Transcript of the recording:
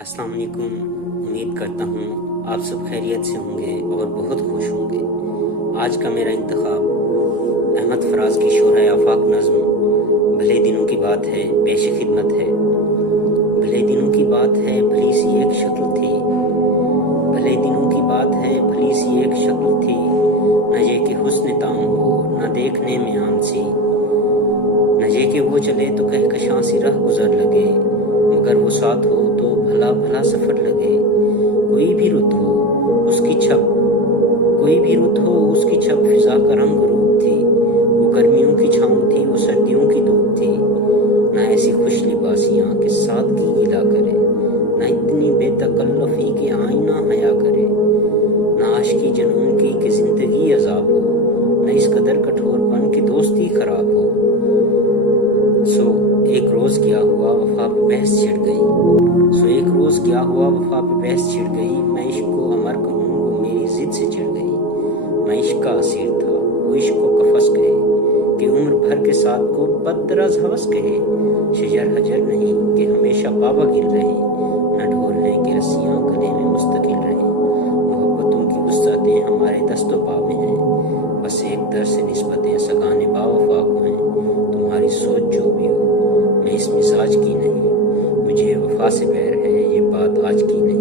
अस्सलाम वालेकुम। उम्मीद करता हूँ आप सब खैरियत से होंगे और बहुत खुश होंगे। आज का मेरा इंतखाब अहमद फराज की शोहर आफाक नज़्म भले दिनों की बात है पेश खिदमत है। भले दिनों की बात है भली सी एक शक्ल थी, भले दिनों की बात है भली सी एक शक्ल थी, न ये कि हुस्न ताम हो न देखने में आम सी, न ये कि वो चले तो कहकशां सी राह गुजर लगे, मगर वो साथ हो तो भला भला सफर लगे। कोई भी रुत हो उसकी छप, कोई भी रुत हो उसकी छप फिजा का रंग रूप थी, वो गर्मियों की छाँव थी वो सर्दियों की धूप थी। न ऐसी खुश लिबासियाँ कि सादगी गिला करे, न इतनी बेतकल्लफी के आईना हया करे, न आशिकी जनून की कि जिंदगी अजाब हो, न इस कदर कठोरपन की दोस्ती खराब हो। एक रोज क्या हुआ वफा पे बहस छिड़ गई, एक रोज क्या हुआ वफा पे बहस छिड़ गई। मैं इश्क को अमर करूं वो मेरी जिद से चिढ़ गई। मैं इश्क का असीर था वो इश्क को कफस कहे, कि उम्र भर के साथ को बददराज हवस कहे। शजर हजर नहीं कि हमेशा पावा गिर रहे, न ढोर है कि रस्सियां गले में मुस्तकिल रहे। मोहब्बतों की वुसअतें हमारे दस्तो पा में हैं, बस एक दर से निस्बतें सगाने बावफा को हैं। तुम्हारी सोच जो भी हो मैं इस मिजाज की नहीं, मुझे वफा से बैर है ये बात आज की नहीं।